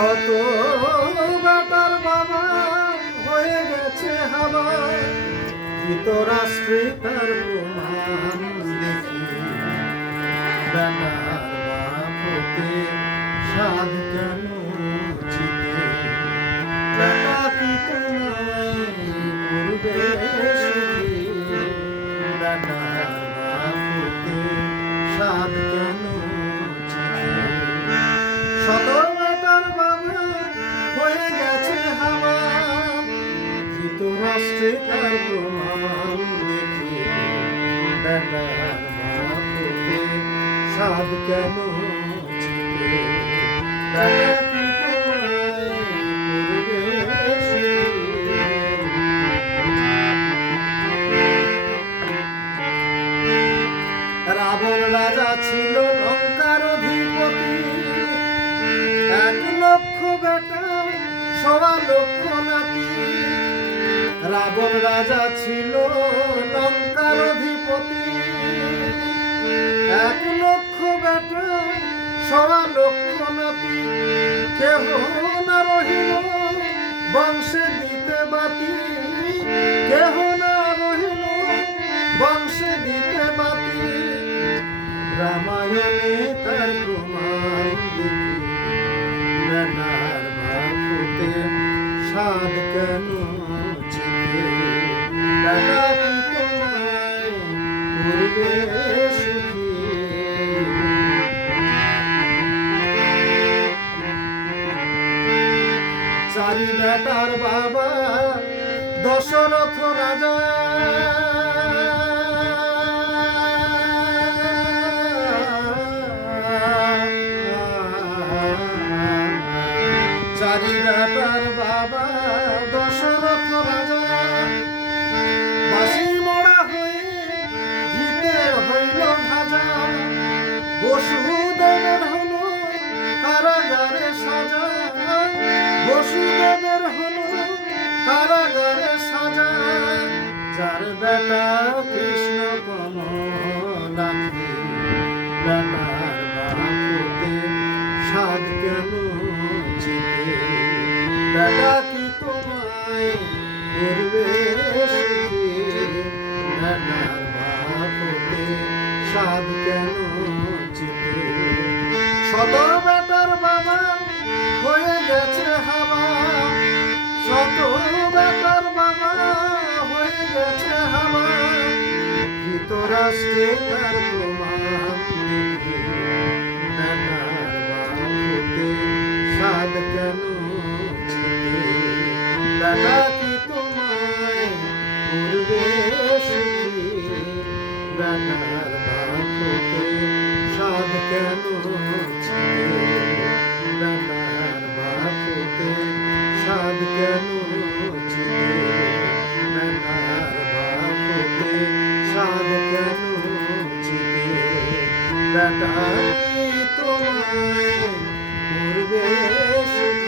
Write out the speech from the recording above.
শত বেটার বাবা হয়ে গেছে হাবা, ধৃতরাষ্ট্রে তার প্রমাণ দেখি। বেটার বাপতে সাধ কেন চিতে, বেটা কি তোমায় করবে সুখী। বেটার বাপতে সাধ কেন চিতে, শত বেটার বাবা হয়ে গেছে হাওয়া, ধৃতরাষ্ট্রে তার প্রমাণ দেখি। বেটার বাপতে সাধ কেন চিতে, বেটা কি তোমায় করবে সুখী। রাবণ রাজা ছিল লঙ্কার অধিপতি, 1,00,000 বেটা 1,00,000 নাতি। রাবণ রাজা ছিল লঙ্কার অধিপতি, 1,00,000 বেটা 1,00,000 নাতি। কেহ না রহিল বংশে দিতে বাতি, কেহ না রহিল বংশে দিতে বাতি। রামায়ণে তার প্রমাণ দেখি। বেটার বাপতে সাধ কেন চিতে, বেটা কি তোমায় করবে সুখী। চারি বেটার বাবা দশরথ রাজা, চারি বেটার বাবা দশরথ রাজা। বাঁশি মোড়া হয়ে ঘিতে হইল ভাজা, বসুদেবের হলো কারাগারে সাজা। বসুদেবের হলো কারাগারে সাজা, যার বেটা কৃষ্ণ কমলাক্ষী। বেটার বাপতে সাধ কেন চিতে, বেটা কি তোমায় করবে সুখী। বেটার বাপতে সাধ কেন চিতে, শত বেটার বাবা হয়ে গেছে হাওয়া, শত বেটার বাবা হয়ে গেছে হাওয়া। ধৃতরাষ্ট্রে তার প্রমাণ দেখি। বেটার বাপতে সাধ কেন চিতে, বেটা কি তোমায় করবে সুখী। বেটার বাপতে সাধ কেন চিতে, বেটার বাপতে সাধ কেন চিতে, বেটার বাপতে সাধ কেন চিতে, বেটা কি তোমায় করবে সুখী।